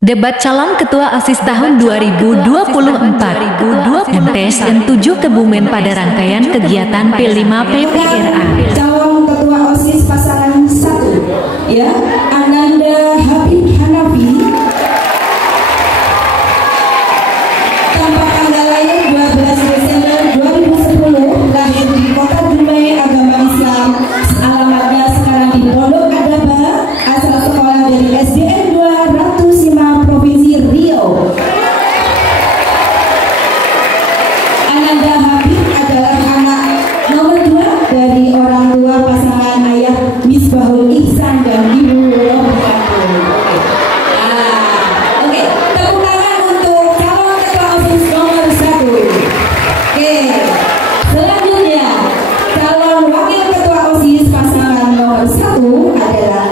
Debat calon ketua OSIS tahun 2024 MTSN 7 Kebumen pada rangkaian kegiatan P5 PPRA. Calon ketua OSIS pasangan 1 ya, Ananda Habib Hanafi. Tempat tanggal lahir 12 Desember 2010, lahir di Kota Dumai, agama Islam. Alamatnya sekarang di Pondok Adaba, asal sekolah dari SDN 2 Ratu Sima, Provinsi Riau. Ananda Habib adalah anak nomor 2 dari orang tua pasangan ayah Misbahul Ihsan dan ibu Robiatul. Oke, tepuk tangan untuk calon ketua OSIS nomor 1. Oke, selanjutnya calon wakil ketua OSIS pasangan nomor 1 adalah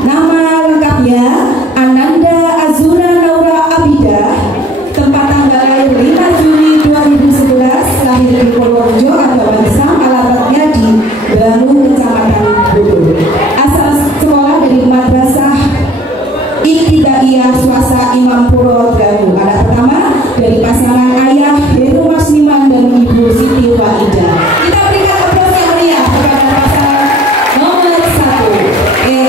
nama lengkapnya Ananda Azura Naura Abidah, tempat tanggal lahir 5 Juli 2011, lahir di Purworejo, agama Islam, alamatnya di Baru, Kecamatan Bodo. Asal sekolah dari Madrasah Ibtidaiyah Swasta Imam Puro Galuh. Anak pertama dari pasangan ayah Heru Masliman dan ibu Siti Wahida. Kita berikan aplaus yang meriah kepada pasangan nomor 1.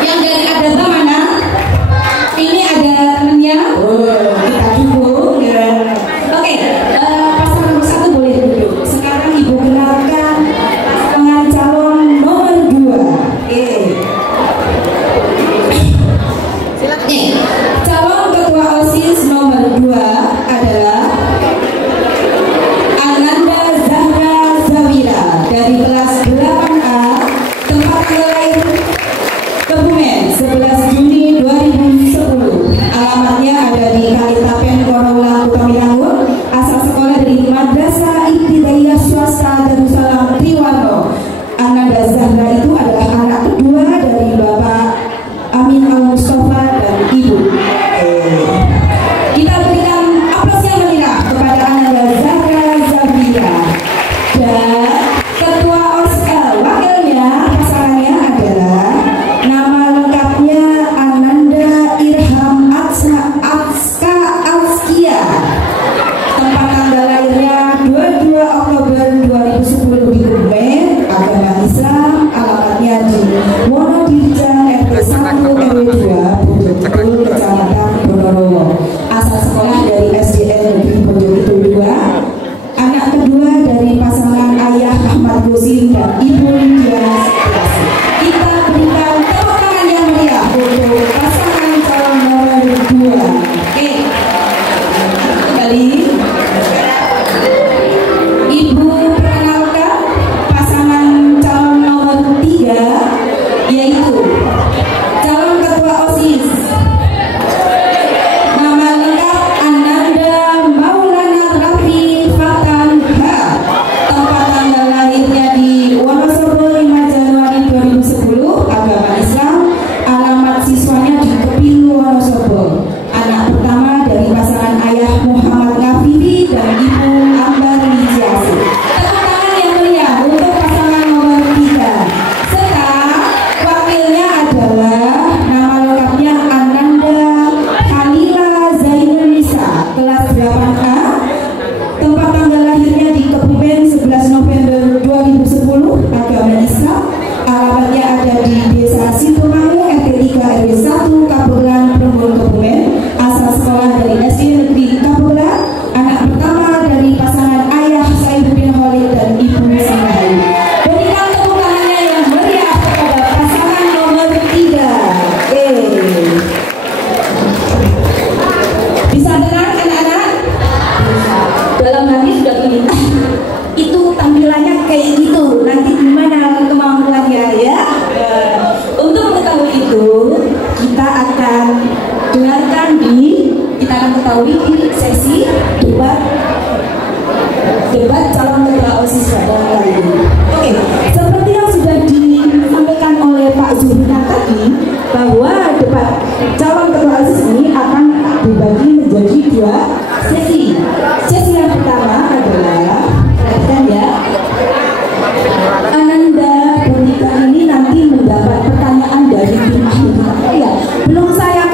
Yang dari Adaba mana? Ini ada temennya. Kita dukung ya. Oke, pasangan nomor 1 boleh duduk. Sekarang ibu kenalkan pasangan calon nomor 2. Nih, calon ketua OSIS nomor 2 adalah Ananda Zahra Zawira dari kelas 8A, tempat tanggal lahir Kebumen 11 Juni 2010. Alamatnya ada di Kalitapen, Korolang, Kutamilangun. Asal sekolah dari Madrasah Ibtidaiyah Swasta Darussalam Triwarno. Ananda Zahra itu adalah anak kedua dari Bapak Amin Al-Mustafa dan Ibu. Kita berikan aplaus yang meriah kepada Ananda Zahra Zawira. Dan ketua OSIS wakilnya pasangannya adalah nama lengkapnya Ananda Irham Atska Alskia, tempat tanggal lahirnya 22 Oktober 2010 di Kebumen, agama Islam, alamatnya di Wonodirjan RT 1 RW 2 Bojokidul, Kecamatan Ponorogo. Asal sekolah dari SDN Negeri Bojokidul 2. Anak kedua dari pasangan ayah Ahmad Gosim dan ibu Lydia Sekrasi. Kita berikan tepuk tangan yang meriah untuk pasangan calon nomor 2. Oke, kembali ibu perkenalkan pasangan calon nomor 3, yaitu calon ketua OSIS. Nama lengkap Ananda Maulana Rafi Fatan H, tempat tanggal lahirnya di Wonosobo 5 Januari 2010, agama Islam, alamat siswanya di Kepilu, Wonosobo. Anak pertama dari pasangan ayah Muhammad Ngafifi dan ibu Ambar Lijiasi. Tepuk tangan yang meriah untuk pasangan nomor 3. Serta wakilnya adalah nama lengkapnya Ananda Khalila Zainul Nisa, kelas 8A, tempat tanggal lahirnya di Kebumen 11 November 2010, agama Islam, alamatnya ada di Desa Situmangu RT 3 RW 1 Kapuran Perembun Kebumen. Asal sekolah dari SD Negeri Kapuran. Anak pertama dari pasangan ayah Saifuddin Khalid dan ibu Singayu. Berikan tepuk tangannya yang meriah kepada pasangan nomor 3. Bisa dengar anak-anak? Dalam hati sudah gini, itu tampilannya kayak gitu, nanti gimana kemampuannya ya. Untuk mengetahui itu, kita akan ketahui di sesi debat calon ketua OSIS pada hari ini. Oke, seperti yang sudah disampaikan oleh Pak Zuhina tadi, bahwa debat calon ketua OSIS ini akan dibagi menjadi 2 sesi. Sesi yang pertama adalah, perhatikan ya, Ananda Bonika ini nanti mendapat pertanyaan dari tim ahli. Ya, belum saya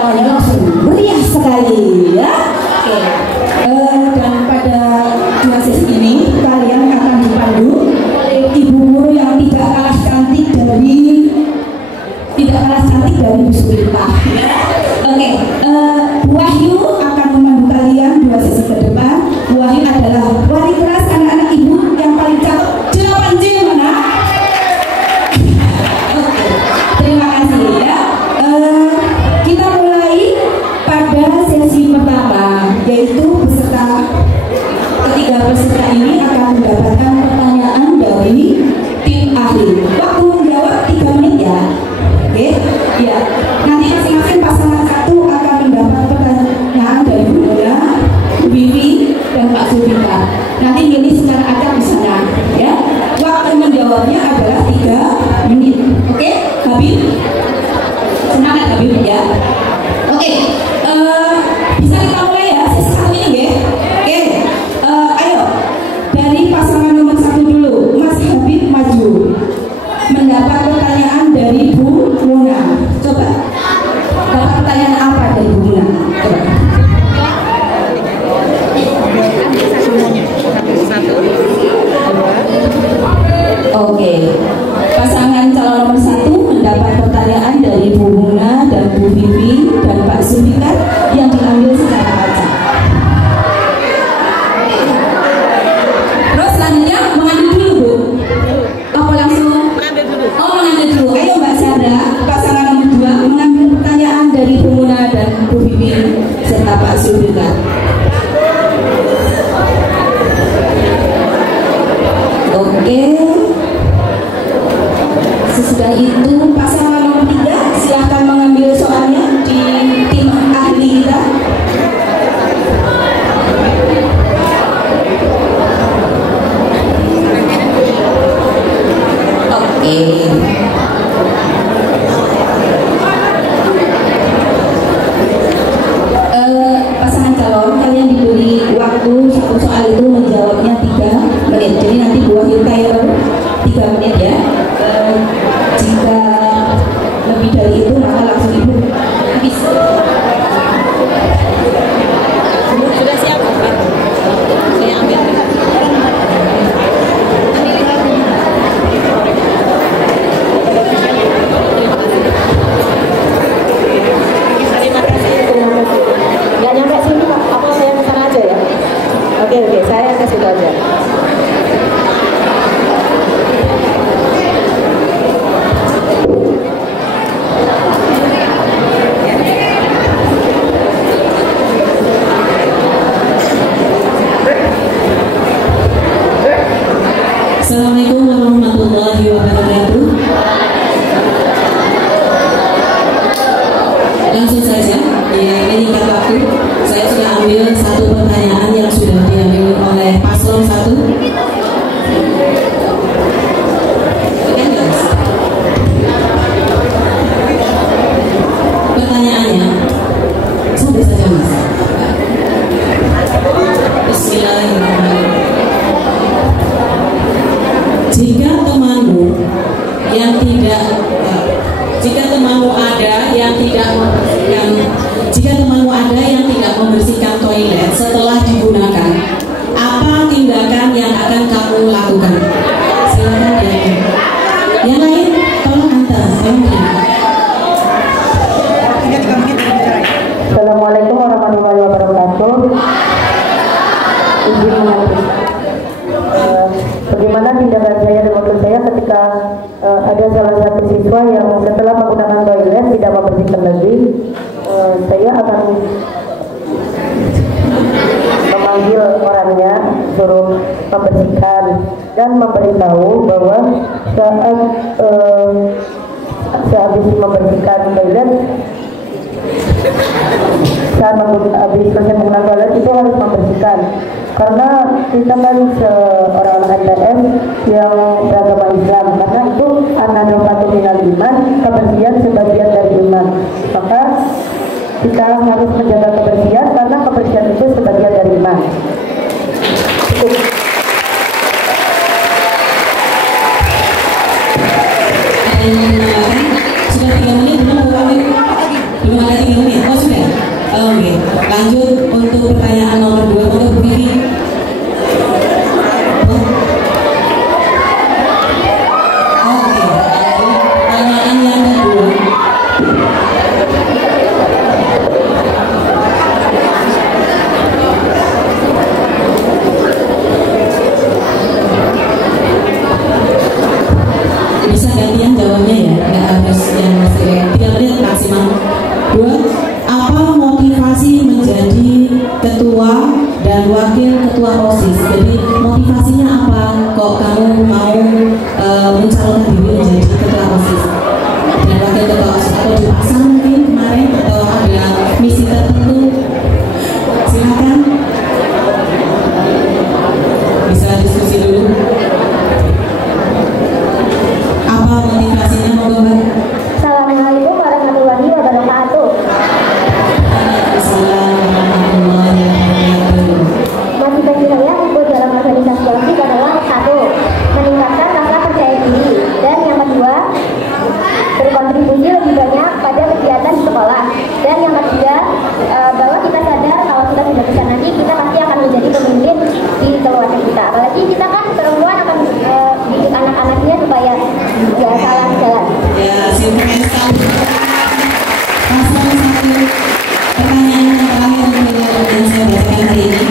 ketawanya langsung meriah sekali ya. Oke. Dan pada dua sesi ini kalian akan dipandu oleh ibu guru yang tidak kalah cantik dari Bu Surita. Oke. Bu Wahyu akan memandu kalian dua sesi ke depan. Bu Wahyu adalah wali kelas anak-anak ibu yang paling cakep. 8J mana? Oke. Terima kasih ya. Kita mulai pada sesi pertama, yaitu ketiga peserta ini akan mendapatkan pertanyaan dari tim ahli. Waktu menjawab 3 menit ya. Oke, ya. Nanti masing-masing pasangan satu akan mendapat pertanyaan dari Bu Muna, Bu Vivi, dan Pak Zulfikar. Nanti ini secara acak di sana, ya. Waktu menjawabnya adalah 3 menit. Oke, Habib. Semangat Habib ya. Oke, bisa kita mulai ya sesi satu ini ya. Oke, ayo dari pasangan nomor 1 dulu, Mas Habib maju. Mendapat pertanyaan dari Bu Muna. Coba. Dapat pertanyaan apa dari Bu Muna? Coba. Oke. Pasangan calon nomor 1 mendapat pertanyaan dari Bu Muna dan Bu Vivi dan Pak Zulfikar yang diambil secara acak. Terus selanjutnya mengambil dulu Bu. Apa langsung? Mengambil dulu. Oh, mengambil dulu. Ayo Mbak Sandra, pasangan nomor 2 mengambil pertanyaan dari Bu Muna dan Bu Vivi serta Pak Zulfikar. Oke. Sesudah itu pasangan nomor 3 silahkan mengambil soalnya di tim ahli kita. Oke. Pasangan calon kalian diberi waktu satu soal itu menjawabnya 3 menit. Jadi nanti Bu Wahyu timer 3 menit ya. Jika lebih dari itu maka langsung Ibu habis. Sudah siap Pak? Saya ambil. Terima kasih. Nggak nyampe sini Pak? Apa saya kesana aja ya? Oke, saya ke situ aja. Assalamualaikum warahmatullahi wabarakatuh. Langsung saja, ya, meningkat waktu. Saya sudah ambil satu pertanyaan yang sudah diambil oleh paslon 1. Oke, guys. Pertanyaannya, sampai saja Mas. Bismillahirrahmanirrahim. Jika temanmu ada yang tidak membersihkan toilet setelah digunakan, apa tindakan yang akan kamu lakukan? Silakan ya. Yang lain tolong antar, Assalamualaikum warahmatullahi wabarakatuh. Izin mengatur. Bagaimana tindakan saya dan waktu saya ketika ada salah satu siswa yang setelah menggunakan toilet tidak membersihkan lagi, saya akan memanggil orangnya, suruh membersihkan dan memberitahu bahwa sehabis membersihkan toilet, saat habis selesai menggunakan toilet itu harus membersihkan, karena kita kan seorang MTM yang beragama Islam, karena itu an-nadhafatu minal iman, kebersihan sebagian dari iman. Maka kita harus menjaga kebersihan karena kebersihan itu sebagian dari iman. Sudah 3 menit belum ada 3 menit. dan wakil ketua OSIS. Jadi motivasinya apa kok kamu mau mencalonkan diri menjadi ketua OSIS dan wakil ketua OSIS? Atau dipasang mungkin kemarin atau ada misi tertentu? Silakan, bisa diskusi dulu. Apa motivasinya, monggo Mbak? Assalamualaikum warahmatullahi wabarakatuh. Motivasi saya ikut dalam organisasi politik adalah satu, meningkatkan rasa percaya diri, dan yang kedua, berkontribusi lebih banyak pada kegiatan di sekolah, dan yang ketiga, bahwa kita sadar kalau kita sudah besar nanti kita pasti akan menjadi pemimpin di keluarga kita. Apalagi kita kan perempuan akan didik anak-anaknya supaya ya salah jalan. Ya, silakan sekali. Paslon 1, pertanyaan yang terakhir untuk yang saya bacakan hari ini.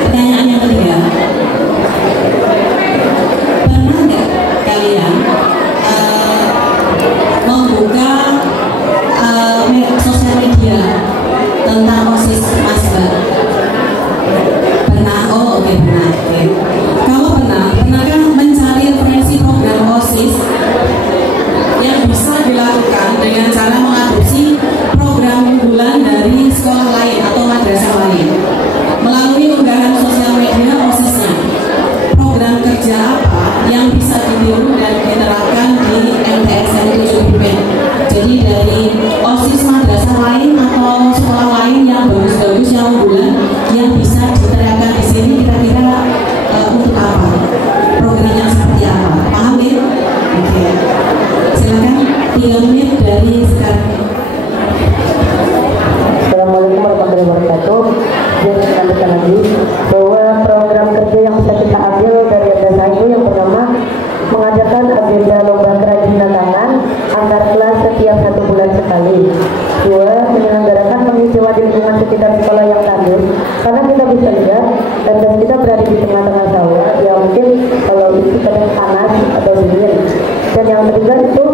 Pertanyaan yang ketiga, pernah nggak kalian membuka sosial media tentang OSIS Mas Mbak? Pernah? Oh oke, pernah. Oke. Kalau pernahkah mencari referensi program OSIS yang bisa dilakukan dengan cara mengadopsi program unggulan dari sekolah lain atau madrasah lain melalui unggahan sosial media OSIS-nya? Program kerja apa yang bisa ditiru dan diterapkan di MTSN 7 BPN? Jadi dari OSIS madrasah lain atau sekolah lain yang bagus-bagus, yang unggulan, yang bisa diterapkan di sini, kira-kira untuk apa? Program yang seperti apa? Paham ya? Oke. Silakan 3 menit dari sekarang. Assalamualaikum warahmatullahi wabarakatuh. Jadi sampaikan lagi bahwa program kerja yang bisa kita ambil dari MTSN itu yang pertama, mengadakan agenda lomba kerajinan tangan antar kelas setiap 1 bulan sekali. 2, menyelenggarakan penghijauan di lingkungan sekitar sekolah yang tandus, karena kita bisa lihat dan kita berada di tengah-tengah sawah yang mungkin kalau itu kadang panas atau dingin. Dan yang ketiga itu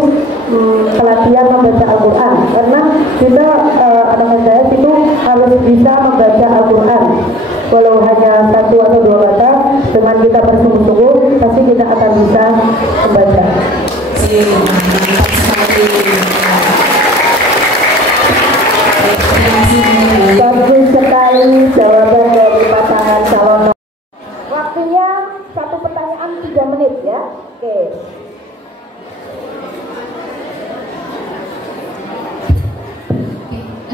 pelatihan membaca Al-Quran, karena kita anak saya itu harus bisa membaca Al-Quran walau hanya 1 atau 2 kata. Dengan kita bersungguh-sungguh pasti kita akan bisa membaca. Bagus sekali jawaban dari pasangan calon. Waktunya 1 pertanyaan 3 menit ya. Oke.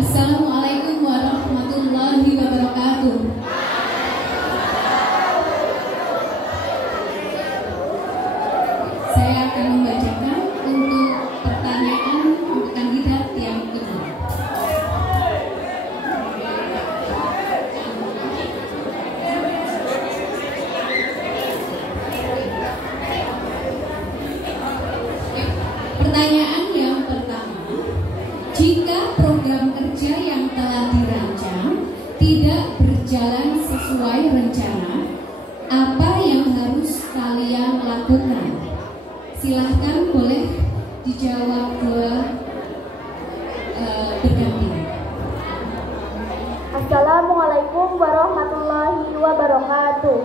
Assalamualaikum warahmatullahi wabarakatuh. Saya akan membacakan untuk pertanyaan untuk kandidat yang kedua. Pertanyaan yang pertama, jika program kerja yang telah dirancang tidak berjalan sesuai rencana, apa yang harus kalian lakukan? Silahkan boleh dijawab bergantian. Assalamualaikum warahmatullahi wabarakatuh.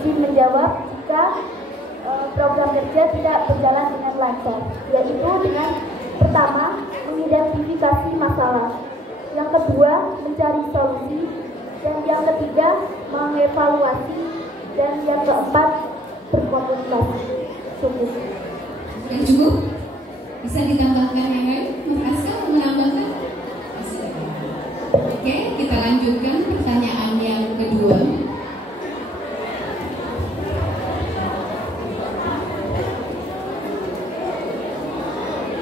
Izin menjawab jika program kerja tidak berjalan dengan lancar, yaitu dengan pertama, mengidentifikasi masalah, yang kedua, mencari solusi, dan yang ketiga, mengevaluasi, dan yang keempat, berkomunikasi. Cukup. Yang cukup? Bisa ditambahkan yang lain? Mas Aska mau menambahkan? Oke, kita lanjutkan pertanyaan yang kedua.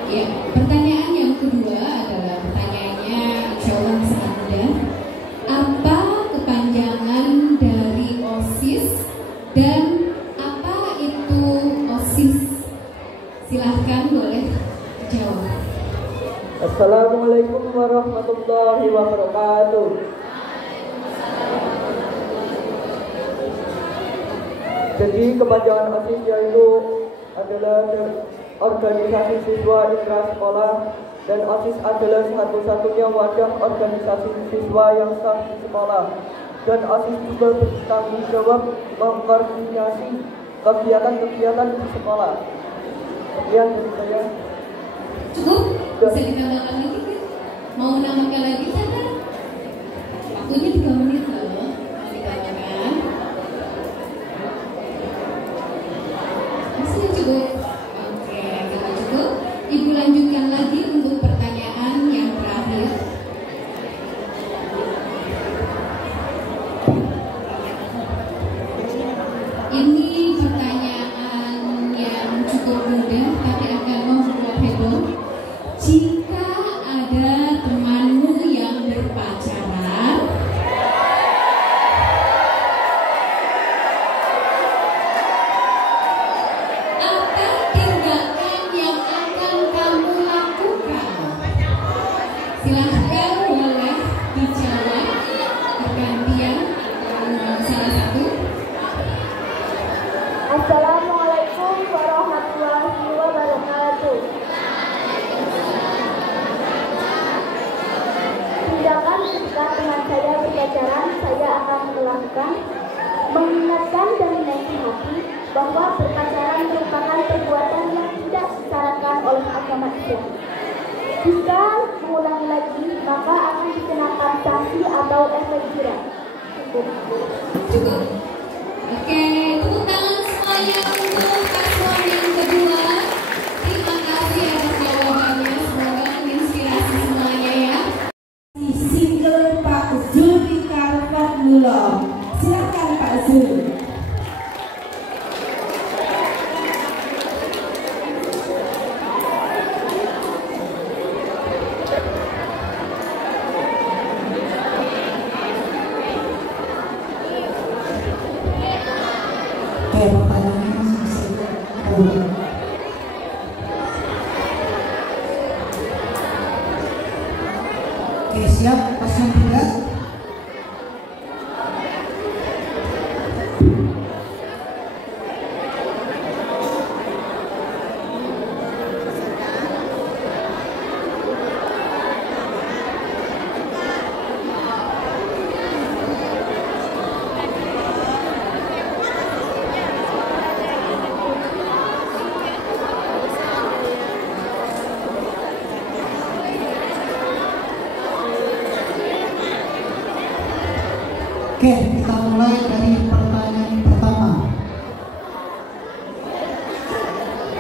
Ya, pertanyaan yang kedua adalah pertanyaannya insya Allah sangat mudah. Apa kepanjangan dari OSIS dan apa itu OSIS? Silahkan boleh jawab. Assalamualaikum warahmatullahi wabarakatuh. Jadi kepanjangan OSIS yaitu adalah organisasi siswa intra sekolah, dan OSIS adalah satu-satunya wadah organisasi siswa yang sah di sekolah. Dan OSIS juga bertanggung jawab mengkoordinasi kegiatan-kegiatan di sekolah. Sekian dari saya. Cukup? Bisa ditambahkan lagi kan? Mau menambahkan lagi kan? Waktunya 3 menit loh. Masih tambahkan. Masih cukup? Oke, kalau cukup, Ibu lanjutkan lagi untuk pertanyaan yang terakhir. Ini pertanyaan yang cukup mudah tapi akan membuat heboh. Jika ada temanmu yang berpacaran, apa tindakan yang akan kamu lakukan? Silahkan boleh dijawab bergantian atau salah satu. Assalamualaikum warahmatullahi wabarakatuh. Tindakan ketika teman saya berpacaran, saya akan melakukan mengingatkan dan menasihati bahwa berpacaran merupakan perbuatan yang tidak disarankan oleh agama Islam. Jika mengulangi lagi, maka akan dikenakan sanksi atau efek jerah. Cukup. Oke, tepuk tangan semuanya untuk paslon yang kedua. Terima kasih atas jawabannya, semoga menginspirasi semuanya ya. Single Pak Zulfikar Fadlullah. Silakan Pak Zul. Oke, siap, paslon 3. Oke, kita mulai dari pertanyaan pertama.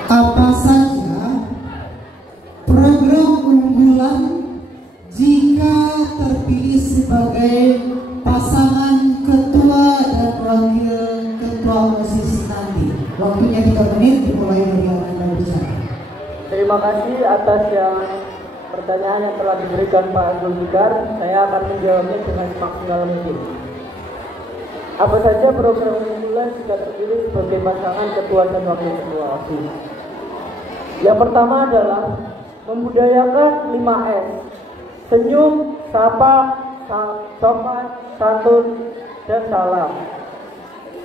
Apa saja program unggulan jika terpilih sebagai pasangan ketua dan wakil ketua OSIS nanti? Waktunya 3 menit, dimulai dari Anda bicara. Terima kasih atas pertanyaan yang telah diberikan Pak Zulfikar. Saya akan menjawabnya dengan semaksimal mungkin. Apa saja program unggulan jika terpilih sebagai pasangan ketua dan wakil ketua OSIS? Yang pertama adalah membudayakan 5S: senyum, sapa, sopan, santun, dan salam.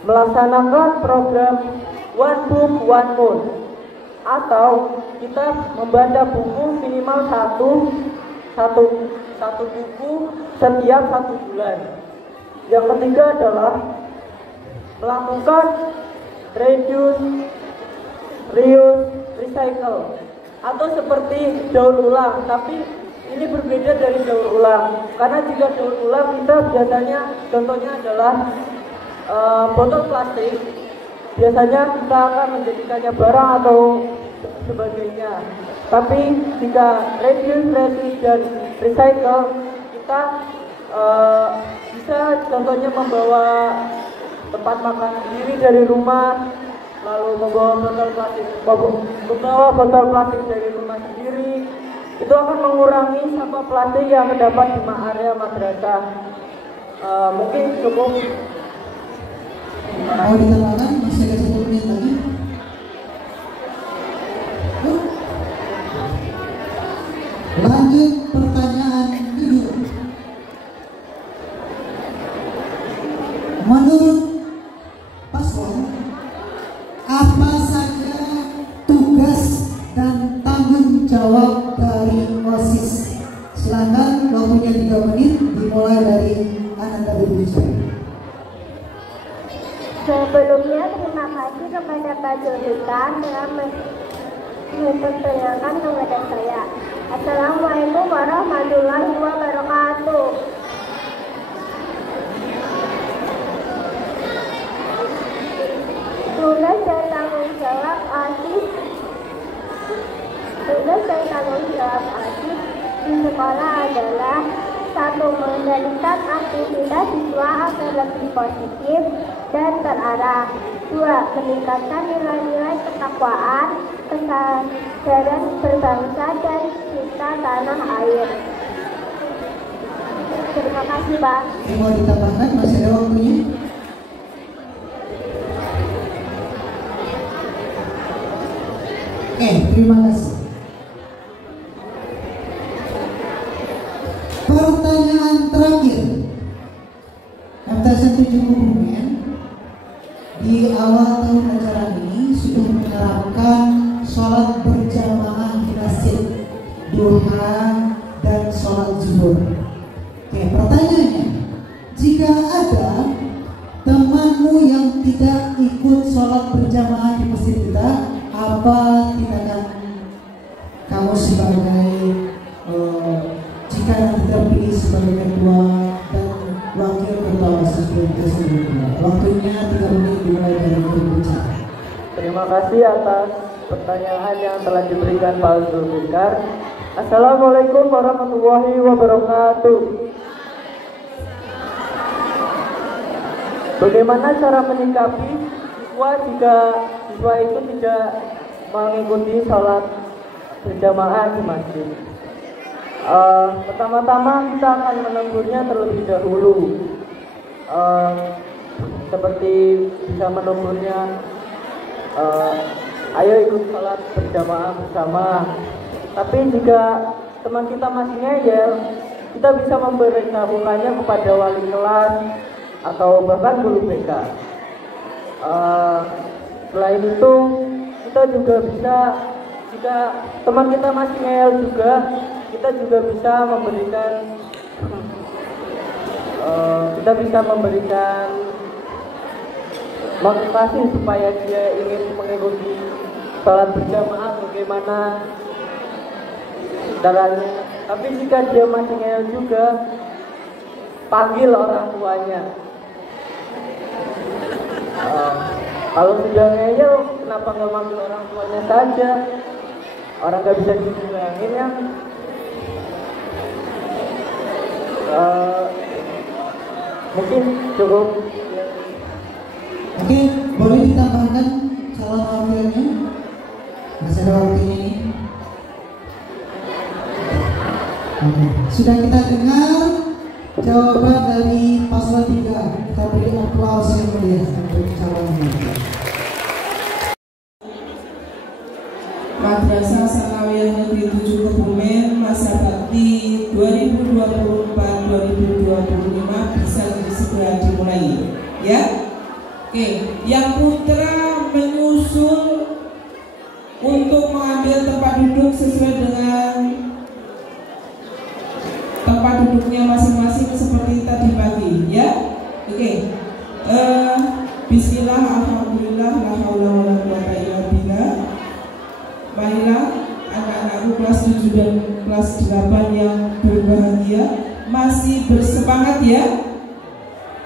Melaksanakan program One Book One Moon, atau kita membaca buku minimal satu buku setiap 1 bulan. Yang ketiga adalah melakukan reduce, reuse, recycle, atau seperti daur ulang, tapi ini berbeda dari daur ulang. Karena jika daur ulang kita biasanya contohnya adalah botol plastik, biasanya kita akan menjadikannya barang atau sebagainya. Tapi jika reduce, reuse, dan recycle, kita bisa contohnya membawa tempat makan sendiri dari rumah, lalu membawa botol plastik dari rumah sendiri. Itu akan mengurangi sampah plastik yang terdapat di area madrasah. Mungkin cukup. Mau ditambahkan? Masih ada 10 menit lagi. Lanjut pertanyaan kedua. Menurut paslon, dari Ananda Wijaya. Sebelumnya terima kasih kepada Pak Zulfikar telah memperkenalkan kepada saya. Assalamualaikum warahmatullahi wabarakatuh. Tugas dan tanggung jawab ASIS di sekolah adalah: 1. Mengendalikan aktivitas siswa agar lebih positif dan terarah. 2. Meningkatkan nilai-nilai ketakwaan, kesadaran berbangsa dan cinta tanah air. Terima kasih, Pak. Mau ditambahkan, masih ada waktunya? Terima kasih. Pertanyaan terakhir. MTS 7 Kebumen di awal tahun ajaran ini sudah menerapkan sholat berjamaah di masjid, duha dan sholat zuhur. Pertanyaannya, jika ada temanmu yang tidak ikut sholat berjamaah di masjid kita, apa tindakan kamu sebagai jika nanti terpilih sebagai ketua dan wakil ketua OSIS tersebut? Waktunya 3 menit dimulai dari berbicara. Terima kasih atas pertanyaan yang telah diberikan Pak Zulfikar. Assalamualaikum warahmatullahi wabarakatuh. Bagaimana cara menyikapi siswa jika siswa itu tidak mengikuti sholat berjamaah di masjid? Pertama-tama kita akan menegurnya terlebih dahulu, seperti bisa menegurnya, ayo ikut sholat berjamaah bersama. Tapi jika teman kita masih ngeyel, kita bisa memberitahukannya kepada wali kelas atau bahkan guru BK. Selain itu, kita juga bisa, jika teman kita masih ngeyel juga, kita juga bisa memberikan motivasi supaya dia ingin mengikuti sholat berjamaah bagaimana caranya. Tapi jika dia masih ngeyel juga, panggil orang tuanya. Kalau sudah ngeyel, kenapa nggak manggil orang tuanya saja? Orang nggak bisa dibilangin ya. Mungkin cukup. Oke, boleh ditambahkan calon wakilnya? Masih ada waktunya ini. Oke, sudah kita dengar jawaban dari paslon 3. Kita beri aplaus yang meriah untuk calonnya. Madrasah Sanawiyah Negeri 7 Kebumen masa bakti 2024-2025 bisa segera dimulai, ya. Oke, yang putra menyusul untuk mengambil tempat duduk sesuai dengan tempat duduknya masing-masing seperti tadi pagi, ya. Oke. Bismillah, alhamdulillah, la haula wala quwata illa billah. Baiklah, anak-anakku kelas 7 dan kelas 8 yang berbahagia, masih bersemangat ya.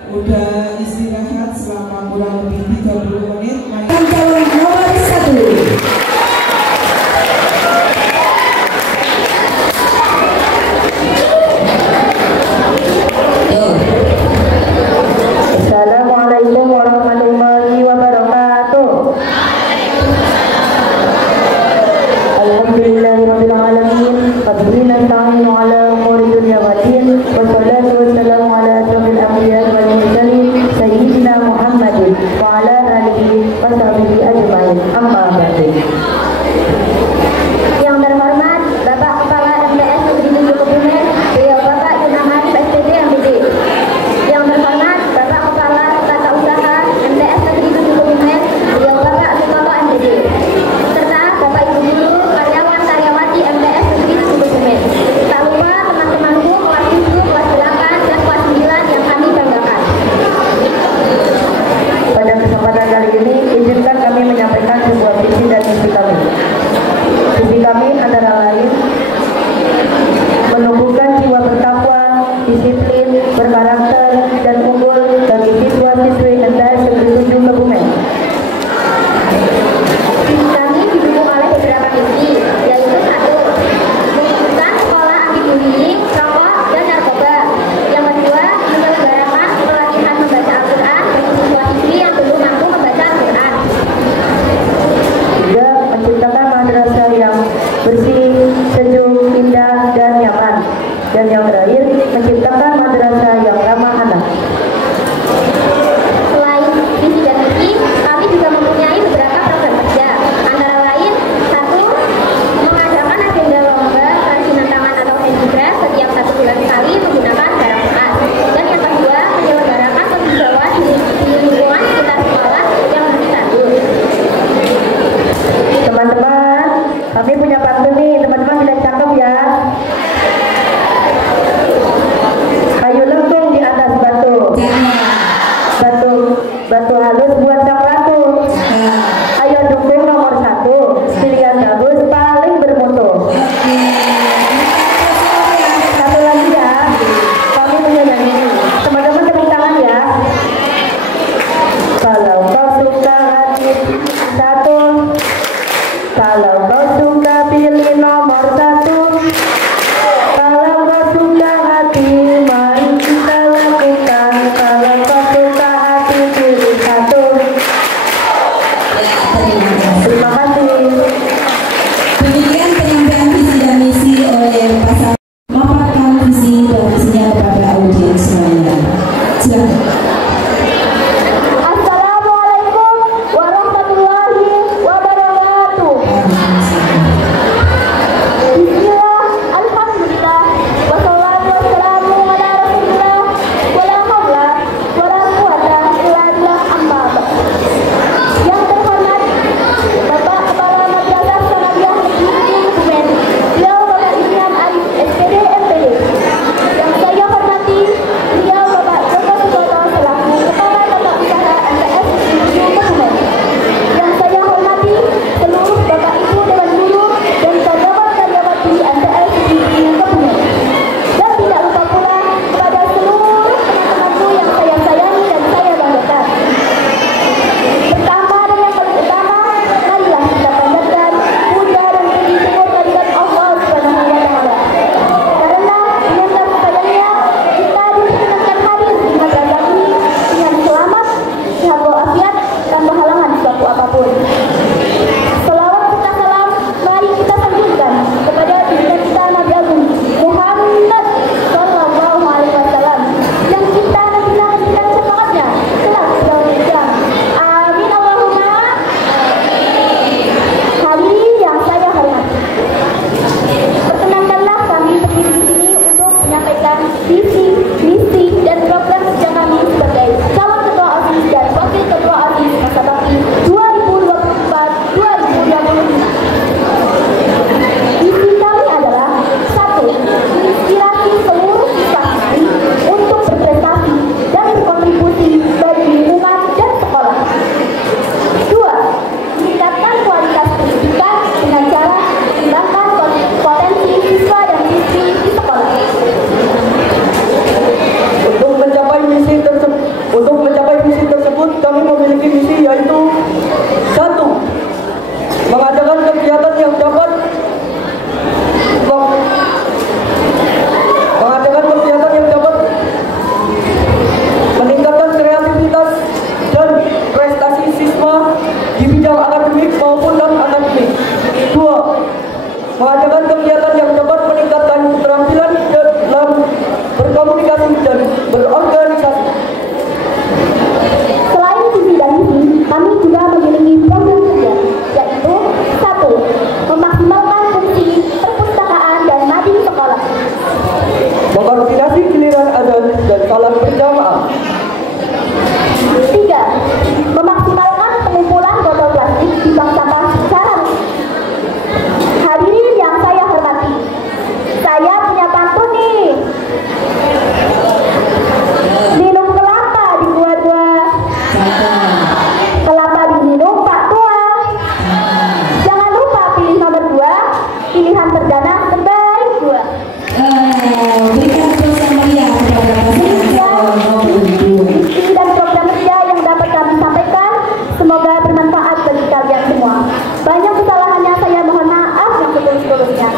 Udah istirahat selama kurang lebih 30 menit. Calon nomor 1. Assalamualaikum warahmatullahi wabarakatuh. Alhamdulillahirabbil alamin, wabihi nasta'inu ala umuri dunya waddin, wassalatu wassalamu ala asyrofil anbiya'i wal mursalin sayyidina Muhammadin wa ala alihi wa Satu halus buat sang ratu. Ayo dukung nomor 1, pilihan bagus paling bermutu. Satu lagi ya, kami punya nyanyi. Teman-teman tepuk tangan ya. Kalau kau suka hati 1, kalau kau suka pilih nomor 1, kalau kau suka hati mari kita lakukan, kalau kau suka hati pilih 1. Terima kasih. Demikian penyampaian visi dan misi oleh pasangan, memaparkan visi dan misinya kepada audiens semuanya. Silakan. Assalamualaikum warahmatullahi wabarakatuh. Bismillah, alhamdulillah, wassalatu wassalamu ala rasulillah, wala haula wala quwata illa billah, amma ba'd. Yang terhormat Bapak Kepala Madrasah Sanawiyah Negeri Kebumen, beliau Bapak Irian Arif SPD MPD. Yang saya hormati beliau Bapak Joko Sukoto selaku Kepala Tata Usaha MTS Negeri Kebumen. Yang saya hormati seluruh Bapak Ibu Dewan Guru dan karyawan-karyawati MTS Negeri Kebumen. Dan tidak lupa pula kepada seluruh teman-temanku yang saya sayangi dan saya banggakan. Pertama dan yang paling utama, marilah kita panjatkan puja dan puji syukur kehadirat Allah Subhanahu wa Ta'ala. Karena dengan kasih sayangnya kita diperkenankan hadir di madrasah ini dengan selamat, sehat walafiat, tanpa halangan suatu apapun. Selawat serta salam mari kita sanjungkan kepada junjungan kita Nabi Agung Muhammad Sallallahu Alaihi Wasallam yang kita nantikan syafaatnya kelak di yaumul qiyamah. Amin Allahumma. Hadirin yang saya hormati, perkenankanlah kami berdiri di sini untuk menyampaikan visi, misi, dan program kerja kami sebagai calon ketua OSIS dan wakil ketua OSIS masa bakti 2024-2025. Visi kami adalah 1. Menginspirasi seluruh siswa kami untuk berprestasi dan berkontribusi bagi lingkungan dan sekolah. 2. Meningkatkan kualitas pendidikan dengan cara mengembangkan potensi siswa dan siswi di sekolah. Untuk mencapai visi tersebut kami memiliki misi, yaitu 1. Mengadakan kegiatan yang dapat meningkatkan kreativitas dan prestasi siswa di bidang akademik maupun non-akademik. 2. Mengadakan kegiatan yang dapat meningkatkan keterampilan dalam berkomunikasi dan berorganisasi. Selain visi dan misi, kami juga memiliki program kerja, yaitu 1. Memaksimalkan fungsi perpustakaan dan mading sekolah. Mengkoordinasi giliran azan dan salat berjamaah. 3. Memaksimalkan pengumpulan botol plastik di bank sampah secara rutin. Hadirin yang saya hormati, saya punya pantun nih. Minum kelapa di gua-gua, kelapa diminum Pak Tua. Jangan lupa pilih nomor 2, pilihan perdana terbaik 2. Berikan tepuk tangan meriah kepada pasangan nomor 2. Visi dan program kerja yang dapat kami sampaikan semoga bermanfaat bagi kalian semua. Banyak kesalahannya saya mohon maaf yang setulus-tulusnya.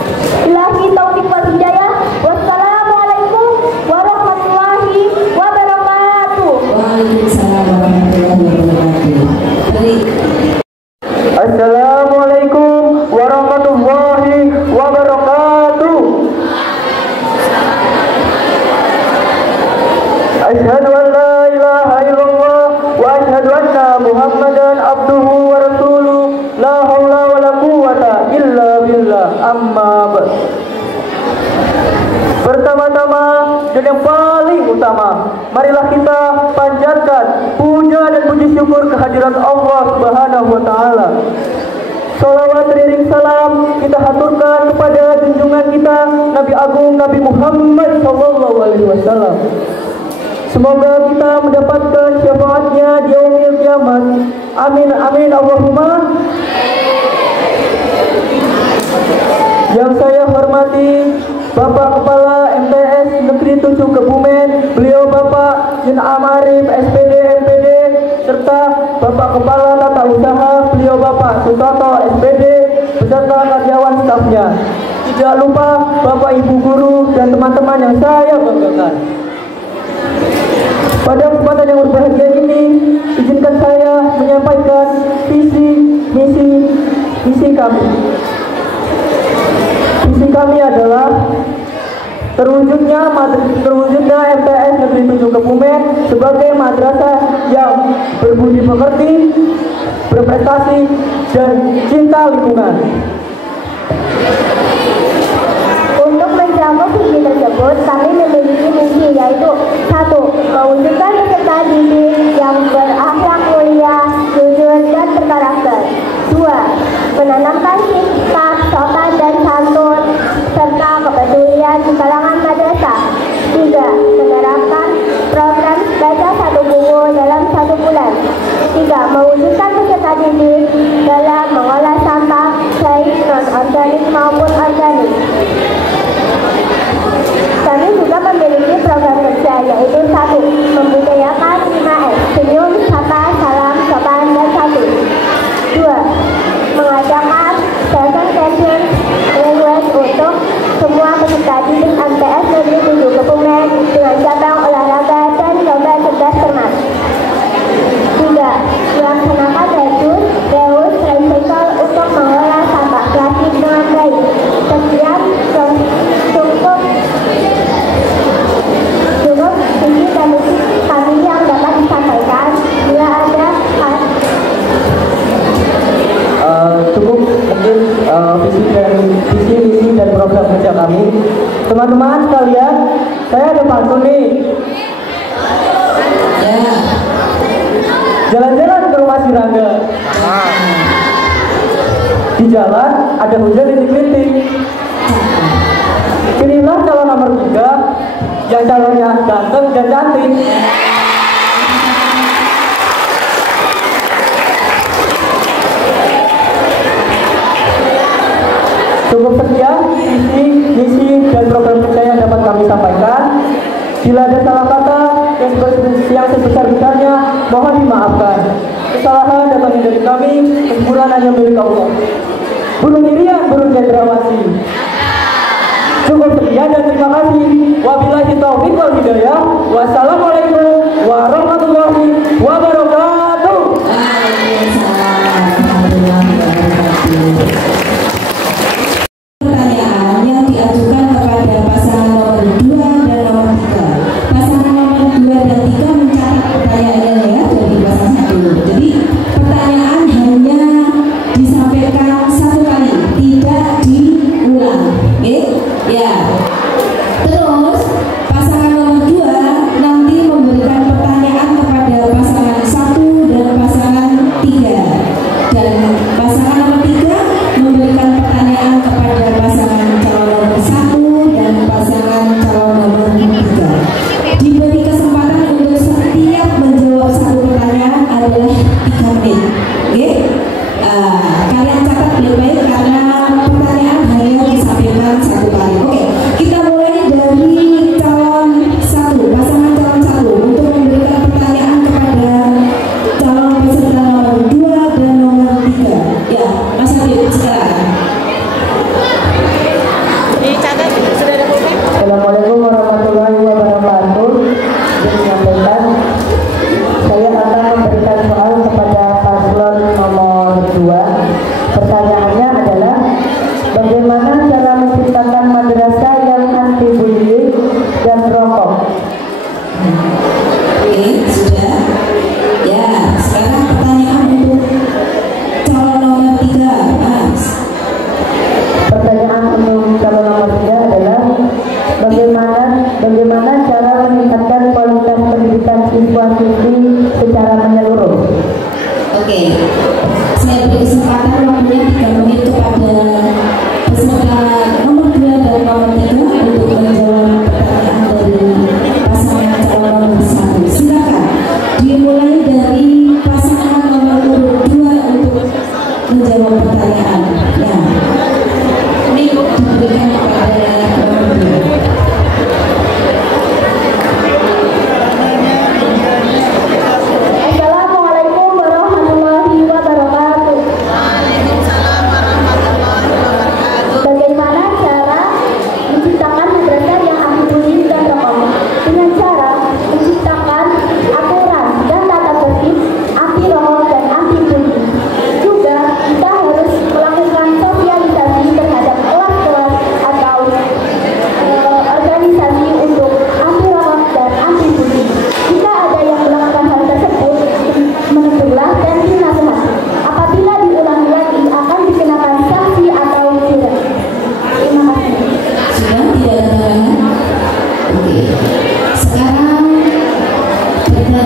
Billahi taufiq wal hidayah. Wassalamualaikum warahmatullahi wabarakatuh. Waalaikumsalam warahmatullahi wabarakatuh. Assalamualaikum warahmatullahi wabarakatuh. Asyhadu an la ilaha illallah wa asyhadu anna Muhammadan abduhu wa rasuluh. La haula wa la quwata illa billah. Amma ba'd. Pertama-tama dan yang paling utama, marilah kita panjatkan puja dan puji syukur kehadirat Allah Subhanahu wa Ta'ala. Salawat beriring salam kita haturkan kepada junjungan kita Nabi Agung Nabi Muhammad Sallallahu Alaihi Wasallam. Semoga kita mendapatkan syafaatnya di yaumil kiamat. Amin amin Allahumma. Yang saya hormati Bapak Kepala MTS Negeri 7 Kebumen, beliau Bapak Jin Amarif SPD MPD, serta Bapak Kepala Tata Usaha, beliau Bapak Sutoto SPD, beserta karyawan stafnya. Tidak lupa Bapak Ibu Guru dan teman-teman yang saya banggakan. Pada kesempatan yang berbahagia ini, izinkan saya menyampaikan visi misi kami. Visi kami adalah terwujudnya MTS Negeri 7 Kebumen sebagai madrasah yang berbudi pekerti, berprestasi, dan cinta lingkungan. Untuk mencapai visi tersebut, kami memiliki misi, yaitu 1. Mewujudkan peserta didik yang berakhlak mulia, jujur, dan berkarakter. 2. Menanamkan sikap sopan dan santun serta kepedulian di kalangan madrasah. 3. Menerapkan program baca 1 buku dalam 1 bulan. 3. Mewujudkan peserta didik dalam mengolah sampah baik non-organik maupun organik. Kami juga memiliki program kerja, yaitu 1. Membudayakan 5S, senyum, sapa, salam, sopan, dan satu. 2. Mengadakan session language untuk semua peserta didik MTS Negeri 7 Kebumen dengan cabang olahraga dan lomba cerdas cermat. 3. Melaksanakan reuse recycle untuk mengolah sampah plastik dengan baik. Sekian cukup visi dan misi kami yang dapat disampaikan. Bila ada Cukup mungkin visi misi dan program kerja kami. Teman-teman sekalian, saya ada pantun nih. Jalan-jalan ke rumah si Rangga. Di jalan ada hujan rintik-rintik. Pilihlah calon nomor 3 yang calonnya ganteng dan cantik. Cukup sekian visi, misi, dan program kerja yang dapat kami sampaikan. Bila ada salah kata yang sebesar-besarnya, mohon dimaafkan. Kesalahan datangnya dari kami, kesempurnaan hanya milik Allah. Burung irian, burung cendrawasih. Cukup sekian dan terima kasih. Wabillahi taufiq wal hidayah. Wassalamualaikum warahmatullahi wabarakatuh. Pertanyaan yang diajukan kepada pasangan nomor 2 dan nomor 3. Pasangan nomor 2 dan 3 mencatat pertanyaannya ya dari pasangan 1. Jadi pertanyaan hanya disampaikan 1 kali, tidak diulang. Oke? Ya. Terus pasangan nomor 2 nanti memberikan pertanyaan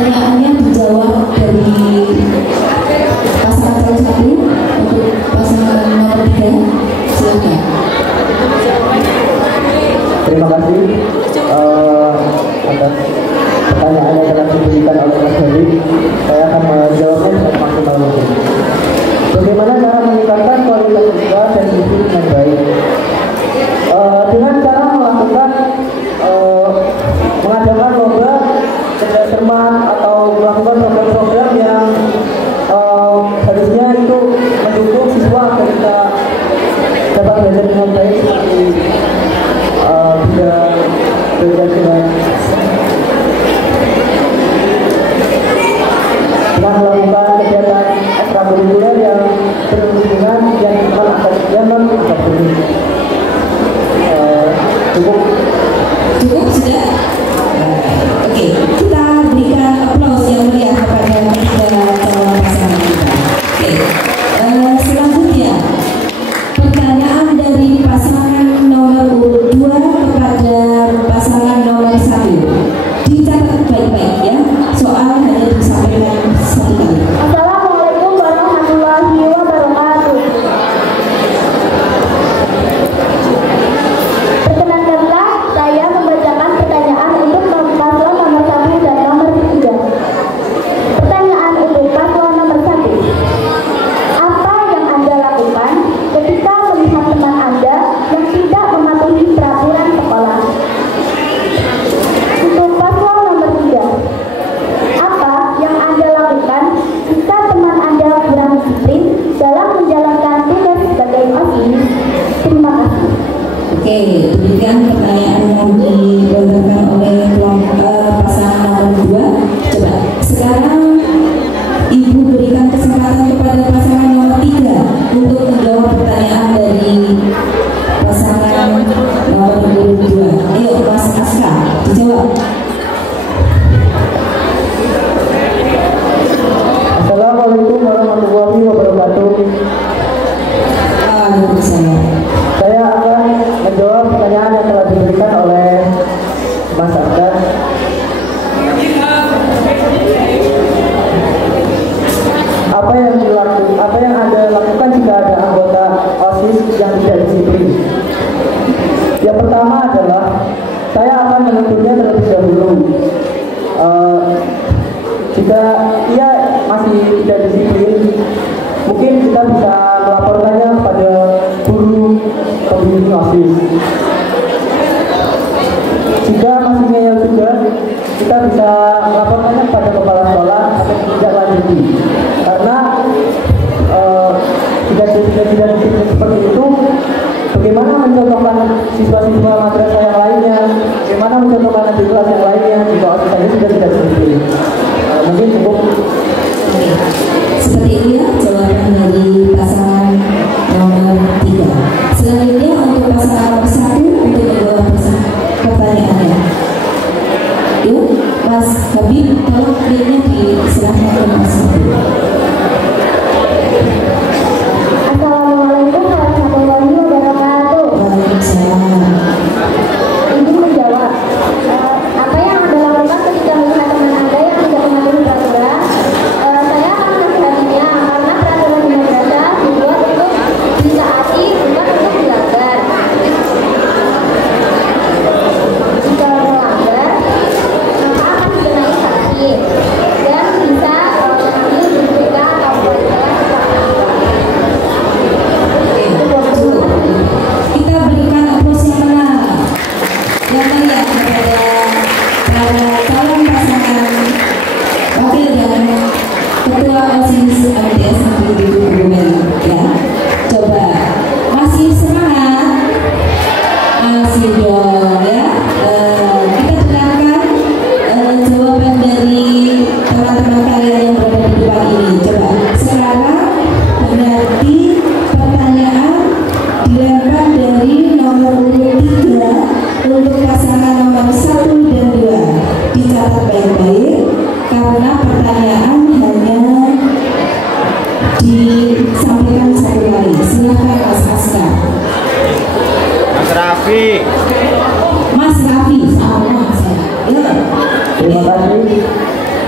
pertanyaannya dijawab dari pasangan calon satu untuk pasangan nomor 3. Silakan. Terima kasih atas pertanyaan yang telah diberikan oleh Mas Heri. Saya akan menjawabnya semaksimal mungkin. Bagaimana cara meningkatkan kualitas siswa dan siswi dengan baik? Dengan cara melakukan mengadakan lomba cerdas cermat atau melakukan program-program yang harusnya itu mendukung siswa agar kita dapat belajar dengan baik seperti tidak belajar dengan melakukan kegiatan ekstrakurikuler yang berhubungan yang non akademis. Cukup sudah? Oke, kita berikan aplaus yang meriah kepada ketiga calon pasangan kita. Oke, selanjutnya pertanyaan dari pasangan nomor urut 2 kepada pasangan nomor 1. Dicatat baik-baik ya, soal hanya disampaikan satu kali. Assalamualaikum warahmatullahi wabarakatuh. Perkenankanlah saya membacakan pertanyaan untuk paslon nomor 1 dan nomor 3. Pertanyaan untuk paslon nomor 1. Apa yang Anda lakukan ketika melihat teman Anda yang tidak mematuhi peraturan sekolah? Untuk paslon nomor 3. Apa yang Anda lakukan jika teman Anda kurang disiplin dalam menjalankan tugas sebagai OSIS? Terima kasih. Oke, demikian pertanyaan yang dilontarkan oleh pasangan nomor 2. Coba sekarang Ibu berikan kesempatan kepada pasangan nomor 3 untuk menjawab pertanyaan dari pasangan nomor 2. Ayo Mas Aska, dijawab. Assalamualaikum warahmatullahi wabarakatuh. Saya akan menjawab pertanyaan yang telah diberikan oleh Mas Abdan. Apa yang Anda lakukan jika ada anggota OSIS yang tidak disiplin? Yang pertama adalah saya akan menegurnya terlebih dahulu. Jika ia masih tidak disiplin, mungkin kita bisa melaporkannya kepada guru pembimbing OSIS. Jika masih ngeyel juga, kita bisa melaporkannya kepada kepala sekolah atau tidak lanjuti. Karena jika tidak disiplin seperti itu, bagaimana mencontohkan siswa-siswa madrasah yang lainnya, bagaimana mencontohkan adik kelas yang lainnya jika OSIS saja sudah tidak disiplin. Mungkin cukup. Seperti itu ya jawaban dari pasangan nomor 3. Selanjutnya untuk pasangan nomor 1 untuk menjawab pertanyaannya. Yuk, Mas Habib, tolong kliknya diserahkan ke Mas Habib. Assalamualaikum warahmatullahi wabarakatuh. Waalaikumsalam. Ibu menjawab, apa yang Anda lakukan ketika melihat teman Anda yang tidak mematuhi peraturan? Saya akan menasihatinya karena peraturan di madrasah dibuat untuk ditaati, bukan untuk dilanggar. Jika melanggar, maka akan dikenai sanksi dan bisa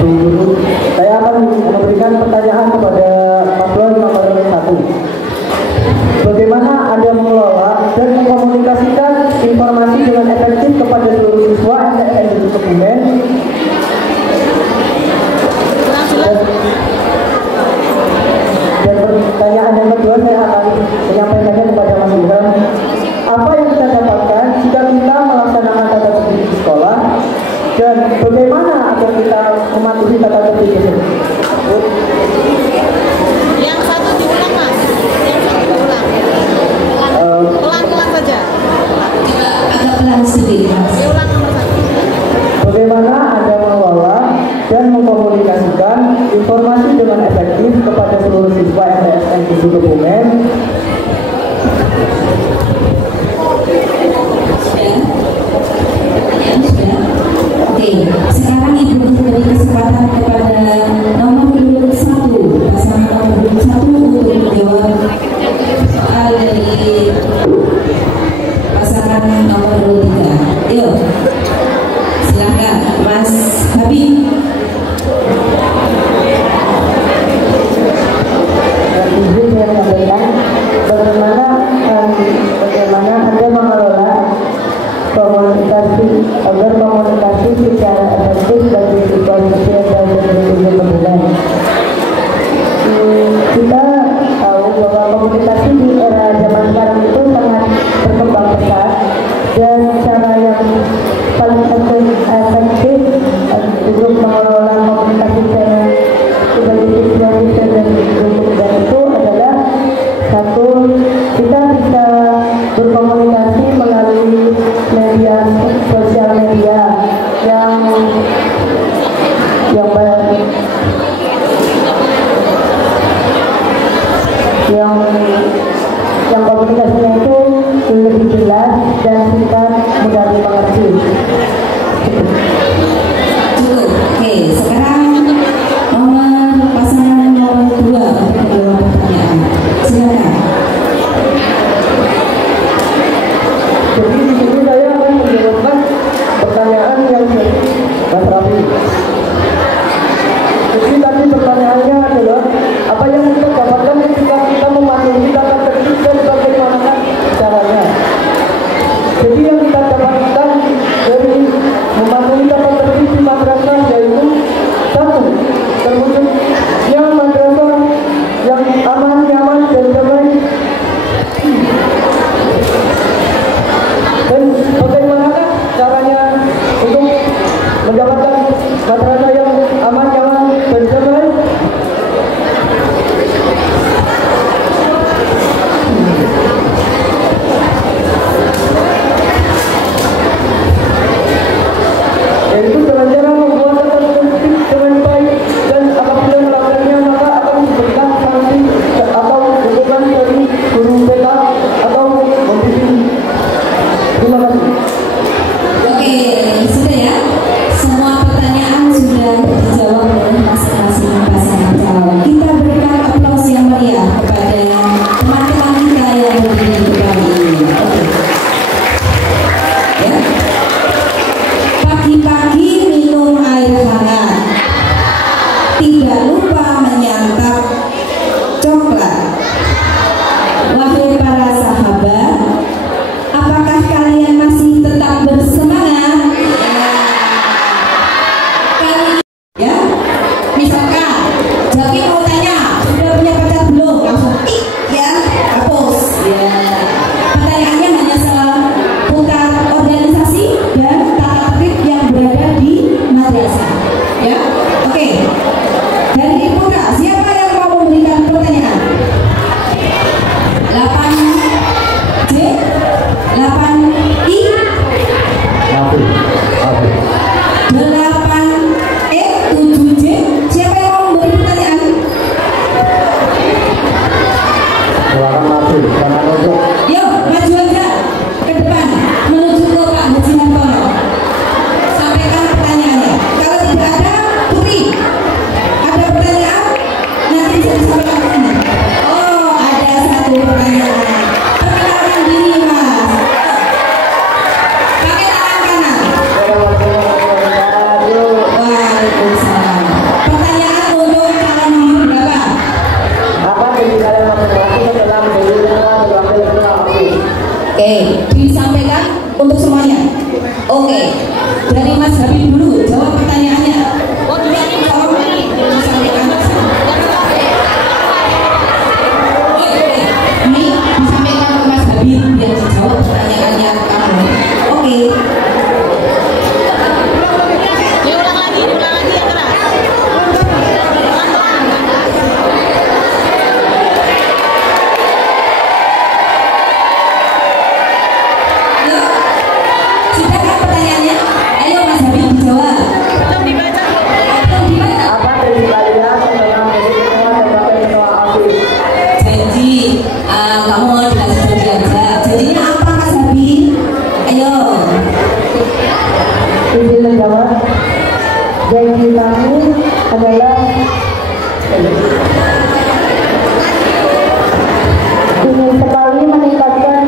Guru, saya akan memberikan pertanyaan kepada paslon nomor 1. Bagaimana Anda mengelola dan mengkomunikasikan informasi dengan efektif kepada seluruh siswa MTS di Kebumen? Dan pertanyaan yang kedua saya akan menyampaikannya kepada Mas Ilham. Apa yang kita dapatkan jika kita melaksanakan tata tertib di sekolah, dan bagaimana agar kita mematuhi tata tertib tersebut? Yang satu diulang Mas, yang satu diulang. Pelan-pelan saja. Coba agak pelan sedikit Mas. Diulang nomor 1. Bagaimana Anda mengelola dan mengkomunikasikan informasi dengan efektif kepada seluruh siswa MTSN di Kebumen? Sudah. Oke, sekarang Ibu beri kesempatan kepada nomor urut 1, pasangan nomor urut 1 untuk menjawab soal dari pasangan nomor urut 3. Yuk, silakan Mas Habib. Izin saya menyampaikan bagaimana Anda mengelola komunikasi agar komunikasi secara efektif bagi siswa siswa dan berbagai kebumen. Kita tahu bahwa komunikasi di era zaman sekarang itu sangat berkembang pesat, dan cara yang paling efektif untuk mengelola komunikasi secara sebagai siswa siswa dan berbagai itu adalah satu, kita bisa berkomunikasi melalui media sosial media yang komunikasinya itu lebih jelas dan singkat, mudah dimengerti. Cukup. Oke, sekarang nomor pasangan nomor 2 untuk menjawab pertanyaan. Silakan. Jadi di sini saya akan menjawabkan pertanyaan yang Mas Raffi. Jadi tadi pertanyaannya adalah apa yang kita dapatkan ketika kita mematuhi tata tertib dan bagaimana caranya. Jadi yang kita dapatkan dari mematuhi tata tertib di madrasah yaitu satu, terwujudnya madrasah yang aman, nyaman dan damai. Dan bagaimanakah caranya untuk mendapatkan madrasah yang aman, nyaman dan damai? Yaitu dengan cara membuat tata tertib dengan baik, dan apabila melanggarnya maka akan diberikan sanksi atau hukuman dari guru BK atau pembimbing. Terima kasih. Oke, sudah ya. Semua pertanyaan sudah dijawab oleh masing-masing pasangan calon. Kita berikan aplaus yang meriah kepada teman-teman kita yang berdiri di kali ini. Oke. Ya. Pagi-pagi minum air hangat. Tidak lupa menyantap coklat. Wahai para sahabat, apakah kalian masih tetap bersemangat? Ya, misalkan Jaki mau tanya, sudah punya pacar belum? Langsung ya, hapus. Ya. Pertanyaannya hanya seputar organisasi dan tata tertib yang berada di madrasah. Ya, oke. Dari Putra, siapa yang mau memberikan pertanyaan? 8J, 8I, 8E, 7J. Siapa yang mau memberi pertanyaan? Yuk, maju aja ke depan menuju ke Pak Haji Hantono. Sampaikan pertanyaannya. Kalau tidak ada, Putri, ada pertanyaan? Nanti bisa disampaikan ke sini. Oh, ada satu pertanyaan. Perkenalkan diri, Mas. adalah ingin sekali meningkatkan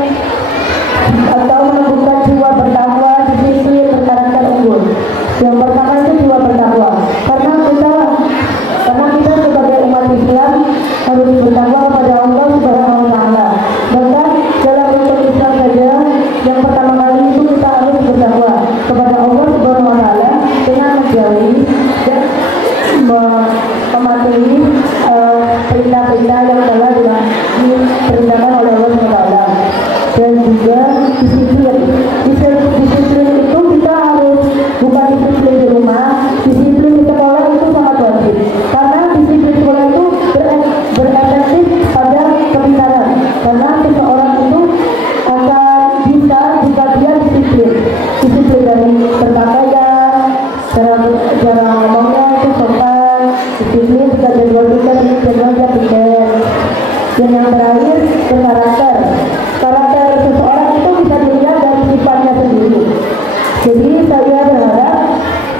atau menumbuhkan jiwa bertakwa, disiplin, berkarakter unggul. Yang pertama itu jiwa bertakwa, karena kita sebagai umat Islam harus bertakwa kepada Allah Subhanahu wa Ta'ala. Bahkan dalam rukun Islam saja, yang pertama kali itu kita harus bertakwa kepada Allah Subhanahu wa Ta'ala dengan menjauhi dan mematuhi perintah-perintah yang telah diperintahkan oleh Allah Subhanahu wa Ta'ala. Dan juga disiplin itu kita harus bukan disiplin di rumah, disiplin di sekolah itu sangat wajib, karena disiplin sekolah itu berefektif pada kepintaran, karena seseorang itu akan bisa jika dia disiplin dari berpakaian, cara ngomongnya itu sopan, disiplin jika jadwal jadwalnya pikir. Dan yang terakhir karakter seseorang itu bisa dilihat dari sifatnya sendiri. Jadi saya berharap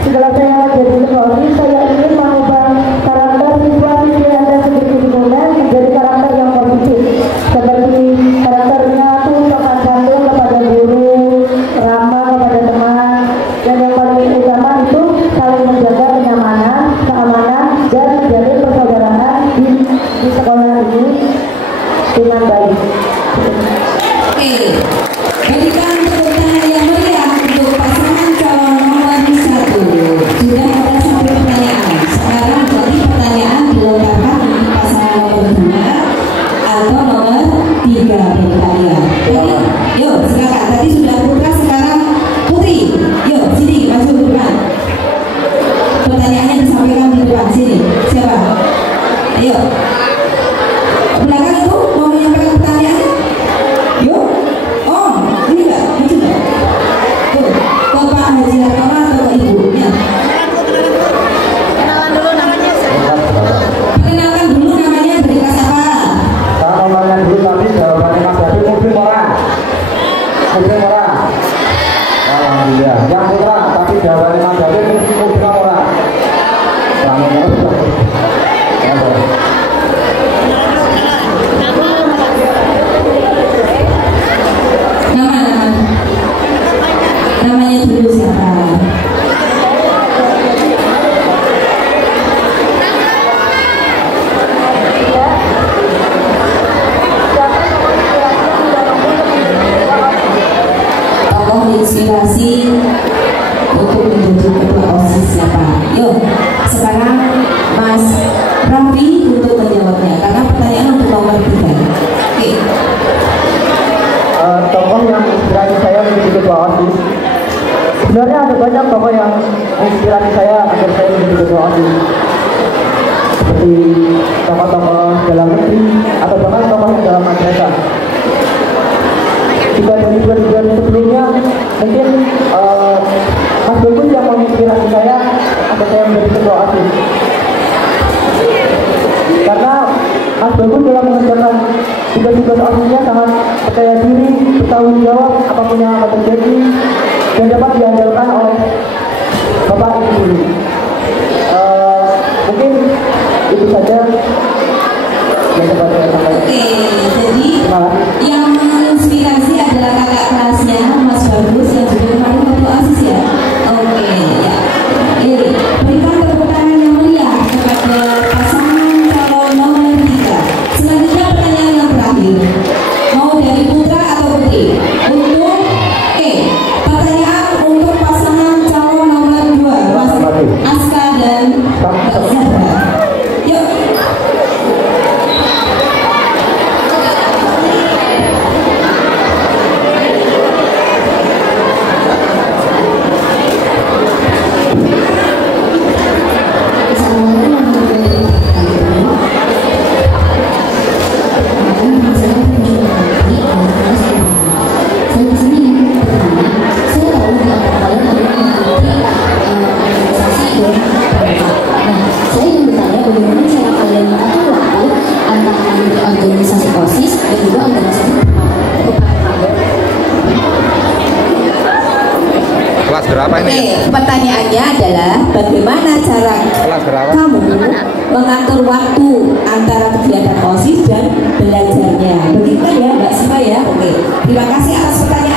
setelah saya menjadi ketua OSIS, saya ingin mengubah karakter siswa-siswi Anda sendiri menjadi karakter yang positif, seperti karakternya itu sopan santun kepada guru, ramah kepada teman, dan yang paling utama itu saling menjaga kenyamanan, keamanan, dan menjalin persaudaraan di sekolah ini dengan baik. Oke, berikan tepuk tangan yang meriah untuk pasangan calon nomor 1. Sudah ada 1 pertanyaan. Sekarang jadi pertanyaan dilontarkan untuk pasangan nomor 2 atau nomor 3 berikutnya. Yuk, silakan. Tadi sudah Putra, sekarang Putri. Yuk, sini masuk ke depan. Pertanyaannya disampaikan di depan sini. Siapa? Ayo. Belakang itu mau menyampaikan pertanyaan? Yuk, ini enggak, maju enggak? Tuh, ke Pak Haji Hartono atau ke Ibu? Ya. Kenalan dulu namanya. Perkenalkan dulu namanya, dari kelas apa? Saya nomornya dulu tapi jawabannya Mas Hadi mungkin orang. Alhamdulillah. Yang Putra tapi jawabannya Mas Hadi mungkin orang. Namanya dulu siapa? Tokoh inspirasi untuk menjadi ketua OSIS siapa? Yuk, sekarang Mas Raffi untuk menjawabnya, karena pertanyaan untuk nomor 3. Oke. Tokoh yang inspirasi saya menjadi ketua OSIS. Sebenarnya ada banyak tokoh yang inspirasi saya agar saya menjadi ketua OSIS, seperti tokoh-tokoh dalam negeri atau bahkan tokoh yang dalam madrasah. Juga dari tujuan sebelumnya, mungkin Mas Bagus yang menginspirasi saya agar saya menjadi ketua OSIS. Karena Mas Bagus dalam mengerjakan tugas-tugas OSISnya sangat percaya diri, bertanggung jawab apapun yang akan terjadi, dan dapat diandalkan oleh Bapak Ibu guru. Mungkin itu saja yang dapat saya sampaikan. Oke, jadi yang menginspirasi adalah kakak kelasnya Mas Bagus yang juga kemarin ketua OSIS ya. Oke, ya. Berikan tepuk tangan yang meriah kepada pasangan calon nomor 3. Selanjutnya pertanyaan yang terakhir. Mau dari Putra atau Putri? Untuk pertanyaan untuk pasangan calon nomor 2, Mas Aska dan Mbak Zahra. Yuk. kamu mengatur waktu antara kegiatan OSIS dan belajarnya. Begitu kan ya Mbak Siva ya? Oke, terima kasih atas pertanyaan.